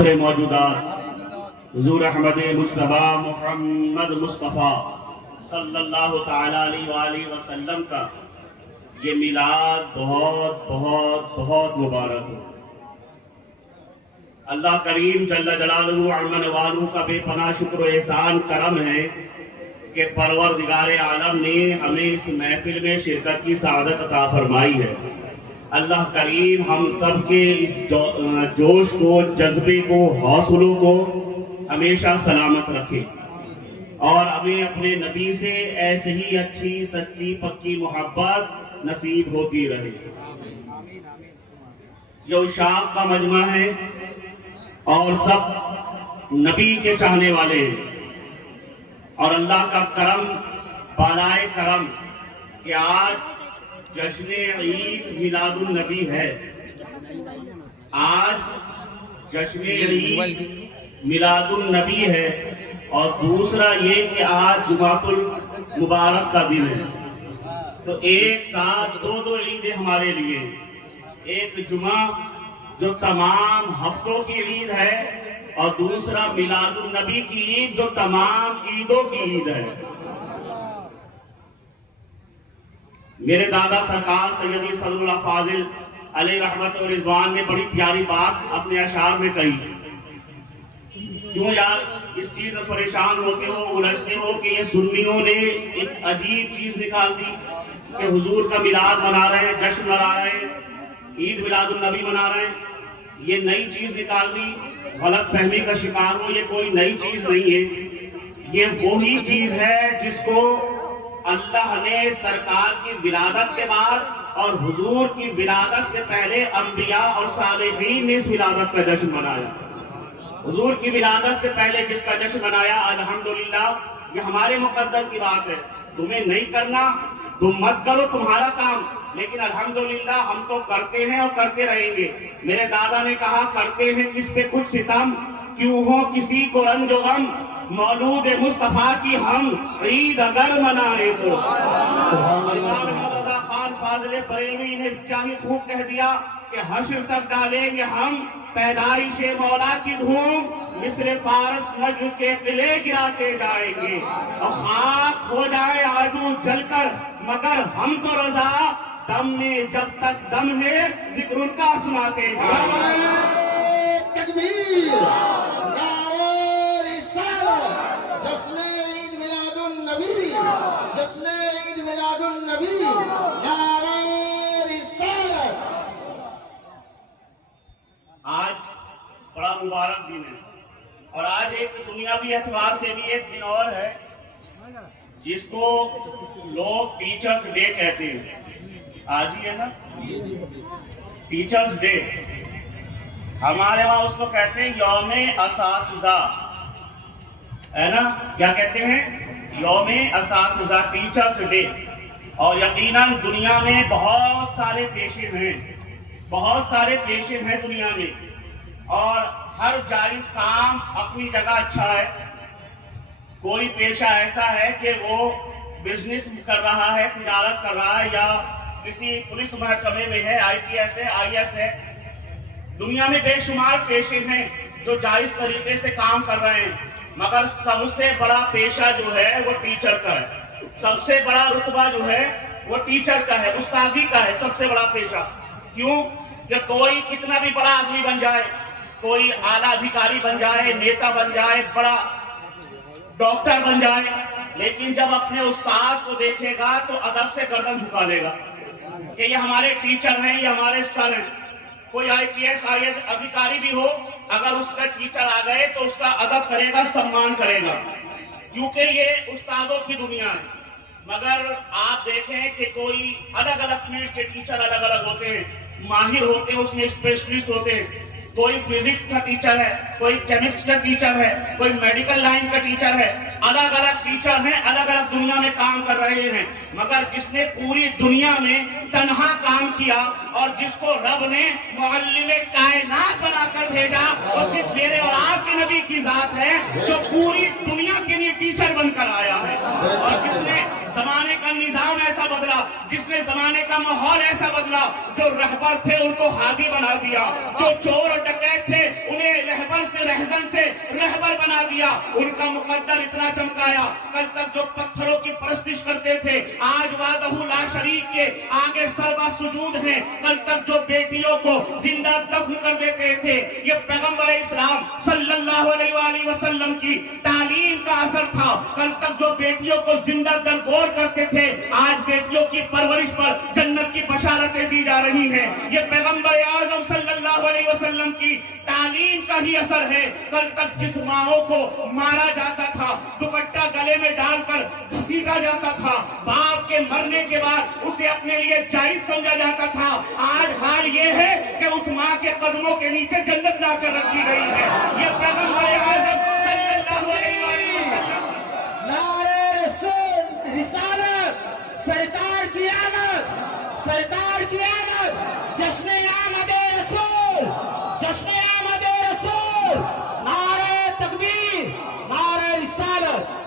فخر موجودات حضور احمد مجتبی محمد مصطفیٰ صلی اللہ تعالیٰ علیہ وآلہ وسلم کا یہ میلاد بہت بہت بہت مبارک ہو۔ اللہ کریم جل جلالہ عظم نوالہ کا بے پناہ شکر و احسان کرم ہے کہ پروردگار عالم نے ہمیں اس محفل میں شرکت کی سعادت عطا فرمائی ہے۔ اللہ کریم ہم سب کے اس جوش کو، جذبے کو، حوصلوں کو ہمیشہ سلامت رکھے اور ہمیں اپنے نبی سے ایسے ہی اچھی سچی پکی محبت نصیب ہوتی رہے۔ یہ عشاق کا مجمع ہے اور سب نبی کے چاہنے والے ہیں، اور اللہ کا کرم بالائے کرم کہ آج جشن عید میلاد النبی ہے۔ آج جشن عید میلاد النبی ہے، اور دوسرا یہ کہ آج جمعۃ المبارک کا دن ہے۔ تو ایک ساتھ دو عیدیں ہمارے لیے، ایک جمعہ جو تمام ہفتوں کی عید ہے، اور دوسرا میلاد النبی کی عید جو تمام عیدوں کی عید ہے۔ میرے دادا سرکار سیدی صلی اللہ فاضل علیہ رحمت و رضوان نے بڑی پیاری بات اپنے اشعار میں کہی۔ کیوں یار اس چیز میں پریشان ہوتے ہو، الجھتے ہو کہ یہ سنیوں نے ایک عجیب چیز نکال دی کہ حضور کا میلاد منا رہے ہیں، جشن منا رہے ہیں، عید میلاد النبی منا رہے ہیں، یہ نئی چیز نکال دی، غلط فہمی کا شکار ہو۔ یہ کوئی نئی چیز نہیں ہے، یہ وہی چیز ہے جس کو اللہ نے سرکار کی ولادت کے بعد اور حضور کی ولادت سے پہلے انبیاء اور صالحین نے اس ولادت کا جشن منایا۔ حضور کی ولادت سے پہلے جس کا جشن منایا، الحمدللہ یہ ہمارے مقدر کی بات ہے۔ تمہیں نہیں کرنا، تم مت کرو، تمہارا کام، لیکن الحمدللہ ہم تو کرتے ہیں اور کرتے رہیں گے۔ میرے دادا نے کہا کرتے ہیں کس پہ کچھ ستم، کیوں ہو کسی کو رنج و غم، مولود مصطفیٰ کی ہم عید اگر منائے تو۔ امام احمد رضا خان فاضل بریلوی نے کیا ہی خوب کہہ دیا کہ حشر تک ڈالیں گے ہم پیدائش مولا کی دھوم، مصر فارس نجم کے قلعے گراتے جائیں گے، اور خاک ہو جائے عدو جل کر مگر ہم تو رضا، دم میں جب تک دم ہے ذکر ان کا سناتے جائیں گے۔ تکبیر، نعرہ رسالت، جشن عید میلاد النبی، جشن عید میلاد النبی، نعرہ رسالت۔ آج بڑا مبارک دن ہے، اور آج ایک دنیاوی اعتبار سے بھی ایک دن اور ہے جس کو لوگ ٹیچرز ڈے کہتے ہیں۔ آج ہی ہے نا ٹیچرز ڈے، ہمارے وہاں اس کو کہتے ہیں یوم اساتذہ، ہے نا؟ کیا کہتے ہیں؟ یوم اساتذہ، ٹیچرز ڈے۔ اور یقیناً دنیا میں بہت سارے پیشے ہیں، بہت سارے پیشے ہیں دنیا میں، اور ہر جائز کام اپنی جگہ اچھا ہے۔ کوئی پیشہ ایسا ہے کہ وہ بزنس کر رہا ہے، تجارت کر رہا ہے، یا کسی پولیس محکمے میں ہے، IPS ہے، IS ہے۔ دنیا میں بے شمار پیشے ہیں جو جائز طریقے سے کام کر رہے ہیں، مگر سب سے بڑا پیشہ جو ہے وہ ٹیچر کا ہے۔ سب سے بڑا رتبہ جو ہے وہ ٹیچر کا ہے، استادی کا ہے، سب سے بڑا پیشہ۔ کیوں کہ کوئی کتنا بھی بڑا آدمی بن جائے، کوئی اعلیٰ ادھیکاری بن جائے، نیتا بن جائے، بڑا ڈاکٹر بن جائے، لیکن جب اپنے استاد کو دیکھے گا تو ادب سے گردن جھکا لے گا کہ یہ ہمارے ٹیچر ہیں، یہ ہمارے سر ہیں۔ کوئی IPS IAS ادھیکاری بھی ہو، اگر اس کا ٹیچر آ گئے تو اس کا ادب کرے گا، سمان کرے گا، کیونکہ یہ استادوں کی دنیا ہے۔ مگر آپ دیکھیں کہ کوئی الگ الگ فیلڈ کے ٹیچر الگ الگ ہوتے ہیں، ماہر ہوتے ہیں، اس میں اسپیشلسٹ ہوتے ہیں۔ کوئی فزکس کا ٹیچر ہے، کوئی کیمسٹ کا ٹیچر ہے، کوئی میڈیکل لائن کا ٹیچر ہے، الگ الگ ٹیچر ہیں، الگ الگ دنیا میں کام کر رہے ہیں۔ مگر جس نے پوری دنیا میں تنہا کام کیا اور جس کو رب نے معلم کائنات بنا کر بھیجا، وہ صرف میرے اور آپ کے نبی کی ذات ہے جو پوری دنیا کے لیے ٹیچر بن کر آیا ہے، اور جس نے زمانے کا نظام ایسا بدلا بدلا, جس نے زمانے کا ماحول ایسا بدلا, جو رہبر تھے ان کو ہادی بنا دیا, جو چور اور ڈکیت تھے انہیں رہبر سے رہزن سے رہبر بنا دیا, ان کا مقدر اتنا چمکایا. کل تک جو پتھروں کی پرستش کرتے تھے آج وحدہ لا شریک کے آگے سربا سجود ہیں. کل تک جو بیٹیوں کو زندہ دفن کر دیتے تھے, یہ پیغمبر اسلام صلی اللہ علیہ وآلہ وسلم کی تعلیم کا اثر تھا. کل تک جو بیٹیوں کو زندہ درگور کرتے تھے آج بیٹیوں کی پرورش پر جنت کی بشارتیں دی جا رہی ہیں. یہ پیغمبر اعظم صلی اللہ علیہ وسلم کی تعلیم کا ہی اثر ہے. کل تک جس ماؤں کو مارا جاتا تھا, دوپٹہ گلے میں ڈال کر گھسیٹا جاتا تھا, باپ کے مرنے کے بعد اسے اپنے لیے جائز سمجھا جاتا تھا, آج حال یہ ہے کہ اس ماں کے قدموں کے نیچے جنت لا کر رکھی گئی ہے. یہ پیغمبر اعظم صلی اللہ علیہ وسلم. نعرہ رسالت, سرکار کی آمد, سرکار کی آمد, جشن آمد رسول, جشن آمد رسول, نعرہ تکبیر, نعرہ رسالت.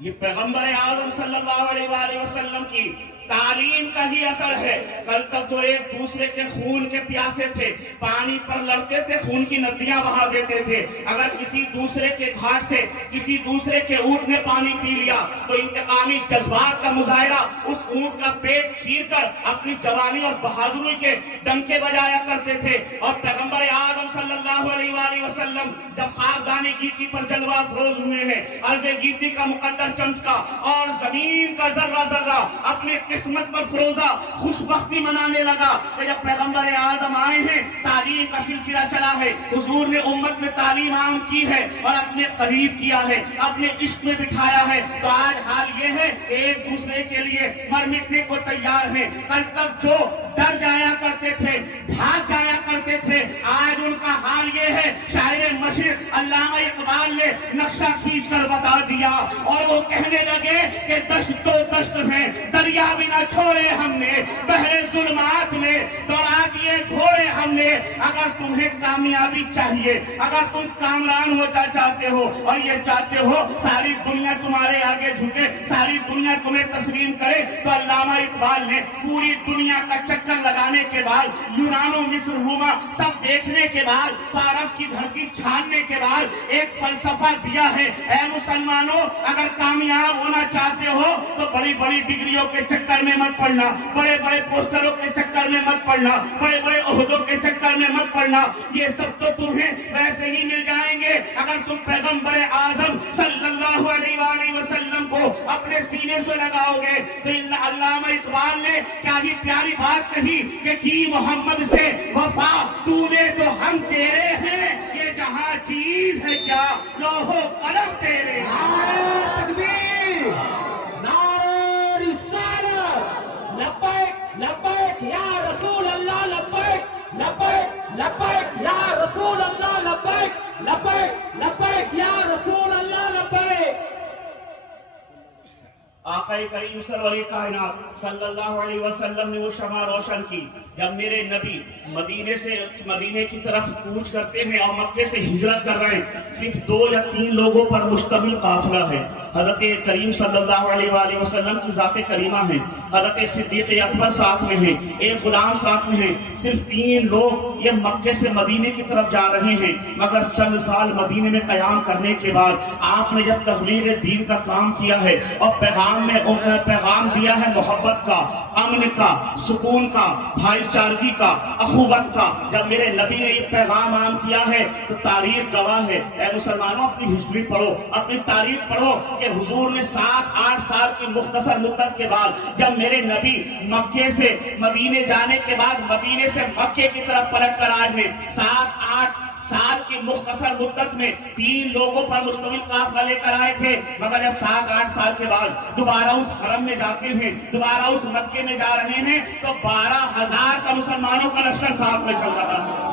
یہ پیغمبر اعظم صلی اللہ علیہ وآلہ وسلم کی تعلیم کا ہی اثر ہے. کل تک جو ایک دوسرے کے خون کے پیاسے تھے, پانی پر لڑتے تھے, خون کی ندیاں بہا دیتے تھے. اگر کسی دوسرے کے گھاٹ سے کسی دوسرے کے اونٹ نے پانی پی لیا تو انتقامی جذبات کا مظاہرہ اس اونٹ کا پیٹ چیر کر اپنی جوانی اور بہادری کے ڈنکے بجایا کرتے تھے. اور پیغمبر اعظم صلی اللہ علیہ وآلہ وسلم جب خاکدان گیتی پر جلوہ افروز ہوئے ہیں, عرض گیتی کا مقدر چمچکا اور زمین کا ذرہ ذرہ اپنے قسمت پر فروزہ خوشبختی منانے لگا. کہ جب پیغمبر اعظم آئے ہیں تعلیم کا سلسلہ چلا ہے, حضور نے امت میں تعلیم عام کی ہے اور اپنے قریب کیا ہے, اپنے عشق میں بٹھایا ہے. تو آج حال یہ ہے ایک دوسرے کے لیے مر مٹنے کو تیار ہیں. کل تک جو ڈر جایا کرتے تھے, بھاگ جایا کرتے تھے, آج ان کا حال یہ ہے. شاعر مشرق علامہ اقبال نے نقشہ کھینچ کر بتا دیا اور وہ کہنے لگے کہ دشت تو دشت ہیں, دریا بھی نہ چھوڑے ہم نے, بحر ظلمات میں دوڑا دیے گھوڑے ہم نے. اگر تمہیں کامیابی چاہیے, اگر تم کامران ہوتا چاہتے ہو اور یہ چاہتے ہو ساری دنیا تمہارے آگے جھکے, ساری دنیا تمہیں تسلیم کرے, تو علامہ اقبال نے پوری دنیا کا چکر لگانے کے بعد, یونان و مصر روما سب دیکھنے کے بعد, فارس کی دھرتی چھاننے کے بعد ایک فلسفہ دیا ہے. اے مسلمانوں, اگر کامیاب ہونا چاہتے ہو تو بڑی بڑی ڈگریوں کے چکر میں مت پڑنا, بڑے بڑے پوسٹروں کے چکر میں مت پڑنا, بڑے بڑے عہدوں کے چکر میں مت پڑنا. یہ سب تو تمہیں ویسے ہی مل جائیں گے اگر تم پیغمبر اعظم صلی اللہ علیہ وآلہ وسلم کو اپنے سینے سے لگاؤ گے. تو علامہ اقبال نے کیا ہی پیاری بات کہی کہ کی محمد سے وفا تو نے تو ہم تیرے ہیں, یہ جہاں چیز ہے کیا لوح و قلم تیرے. نعرہ تکبیر, نعرہ رسالت, لبیک لبیک یا رسول اللہ, لبیک لبیک لبیک یا رسول اللہ, لبیک لبیک لبیک یا رسول اللہ, لبیک. آقا کریم سرور کائنات صلی اللہ علیہ وسلم نے وہ شمع روشن کی جب میرے نبی مدینے کی طرف کوچ کرتے ہیں اور مکے سے ہجرت کر رہے ہیں. صرف 2 یا 3 لوگوں پر مشتمل قافلہ ہے. حضرت کریم صلی اللہ علیہ وآلہ وسلم کی ذات کریمہ ہے, حضرت صدیق اکبر ساتھ میں ہیں, ایک غلام ساتھ میں ہیں. صرف 3 لوگ یہ مکے سے مدینے کی طرف جا رہے ہیں. مگر چند سال مدینے میں قیام کرنے کے بعد آپ نے جب تبلیغ دین کا کام کیا ہے اور پیغام دیا ہے محبت کا, امن کا, سکون کا, بھائی چارگی کا, اخوت کا, جب میرے نبی نے یہ پیغام عام کیا ہے تو تاریخ گواہ ہے. اے مسلمانوں, اپنی ہسٹری پڑھو, اپنی تاریخ پڑھو کہ حضور نے 7-8 سال کی مختصر مدت کے بعد جب میرے نبی مکے سے مدینے جانے کے بعد مدینے سے مکے کی طرف پلٹ کر آئے ہیں, 7-8 سال کی مختصر مدت میں 3 لوگوں پر مشتمل قافلہ لے کر آئے تھے. مگر جب 7-8 سال کے بعد دوبارہ اس حرم میں جاتے ہیں, دوبارہ اس مکے میں جا رہے ہیں تو 12,000 کا مسلمانوں کا لشکر ساتھ میں چل رہا ہے.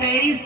23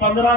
15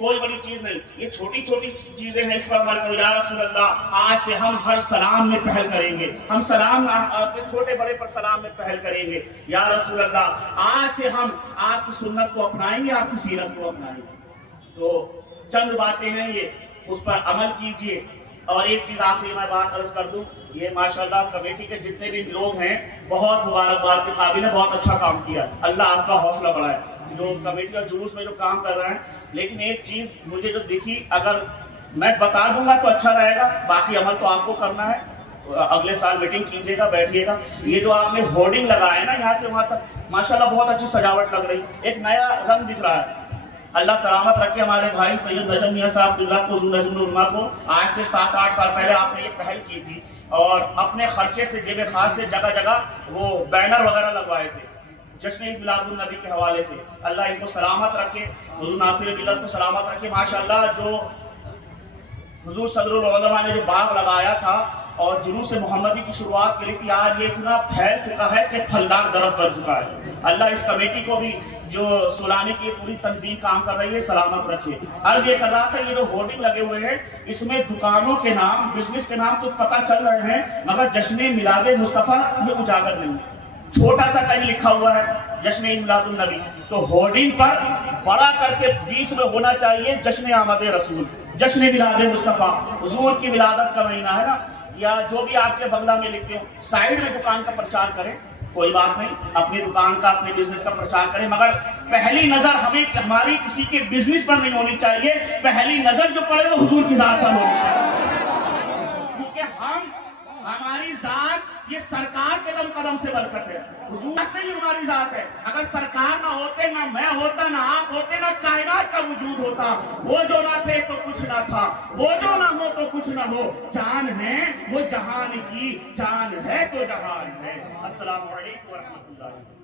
کوئی بڑی چیز نہیں، یہ چھوٹی چھوٹی چیزیں ہیں، اس پر عمل کرو۔ یا رسول اللہ آج سے ہم ہر سلام میں پہل کریں گے، ہم سلام اپنے چھوٹے بڑے پر سلام میں پہل کریں گے۔ یا رسول اللہ آج سے ہم آپ کی سنت کو اپنائیں گے، آپ کی سیرت کو اپنائیں گے۔ تو چند باتیں ہیں یہ، اس پر عمل کیجئے۔ اور ایک چیز آخری میں بات عرض کر دوں، یہ ماشاءاللہ کمیٹی کے جتنے بھی لوگ ہیں بہت مبارکباد کے قابل ہیں، بہت اچھا کام کیا، اللہ آپ کا حوصلہ بڑھائے جو کمیٹی اور جلوس میں جو کام کر رہے ہیں۔ لیکن ایک چیز مجھے جو دیکھی، اگر میں بتا دوں گا تو اچھا رہے گا، باقی عمل تو آپ کو کرنا ہے۔ اگلے سال میٹنگ کیجیے گا، بیٹھیے گا۔ یہ جو آپ نے ہورڈنگ لگایا ہے نا یہاں سے وہاں تک، ماشاءاللہ بہت اچھی سجاوٹ لگ رہی، ایک نیا رنگ دکھ رہا ہے۔ اللہ سلامت رکھے ہمارے بھائی سید نجم میاں صاحب عبداللہ کو، نجم العلماء کو۔ آج سے 7-8 سال پہلے آپ نے یہ پہل کی تھی اور اپنے خرچے سے، جیب خاص سے جگہ جگہ وہ بینر وغیرہ لگوائے تھے جشن عید میلاد النبی کے حوالے سے۔ اللہ ان کو سلامت رکھے، حضور ناصر ملت کو سلامت رکھے۔ ماشاءاللہ جو حضور صدر العلماء نے جو باغ لگایا تھا اور جلوس محمدی کی شروعات کی تھی، آج یہ اتنا پھیل چکا ہے کہ پھلدار درخت بن چکا ہے۔ اللہ اس کمیٹی کو بھی جو سولانے کی پوری تنظیم کام کر رہی ہے سلامت رکھے۔ عرض یہ کر رہا تھا، یہ جو ہورڈنگ لگے ہوئے ہیں اس میں دکانوں کے نام، بزنس کے نام تو پتہ چل رہے ہیں، مگر جشن میلاد مصطفیٰ یہ اجاگر نہیں ہے۔ چھوٹا سا کہیں لکھا ہوا ہے جشن عید میلاد النبی، تو ہورڈنگ پر بڑا کر کے بیچ میں ہونا چاہیے جشن آمد رسول، جشن میلاد مصطفیٰ، حضور کی ولادت کا مہینہ ہے نا، یا جو بھی آپ کے بنگلہ میں لکھتے ہو، سائیڈ میں دکان کا پرچار کریں، کوئی بات نہیں، اپنی دکان کا، اپنے بزنس کا پرچار کریں، مگر پہلی نظر ہماری کسی کے بزنس پر نہیں ہونی چاہیے، پہلی نظر جو پڑے وہ حضور کی ذات پر ہونی چاہیے، کیونکہ ہماری ذات یہ سرکار کے قدم سے برکت ہے، حضور سے ہی ہماری ذات ہے۔ اگر سرکار نہ ہوتے، نہ میں ہوتا، نہ آپ ہوتے، نہ کائنات کا وجود ہوتا۔ وہ جو نہ تھے تو کچھ نہ تھا، وہ جو نہ ہو تو کچھ نہ ہو، جان ہے وہ جہان کی، جان ہے تو جہان ہے۔ السلام علیکم ورحمۃ اللہ۔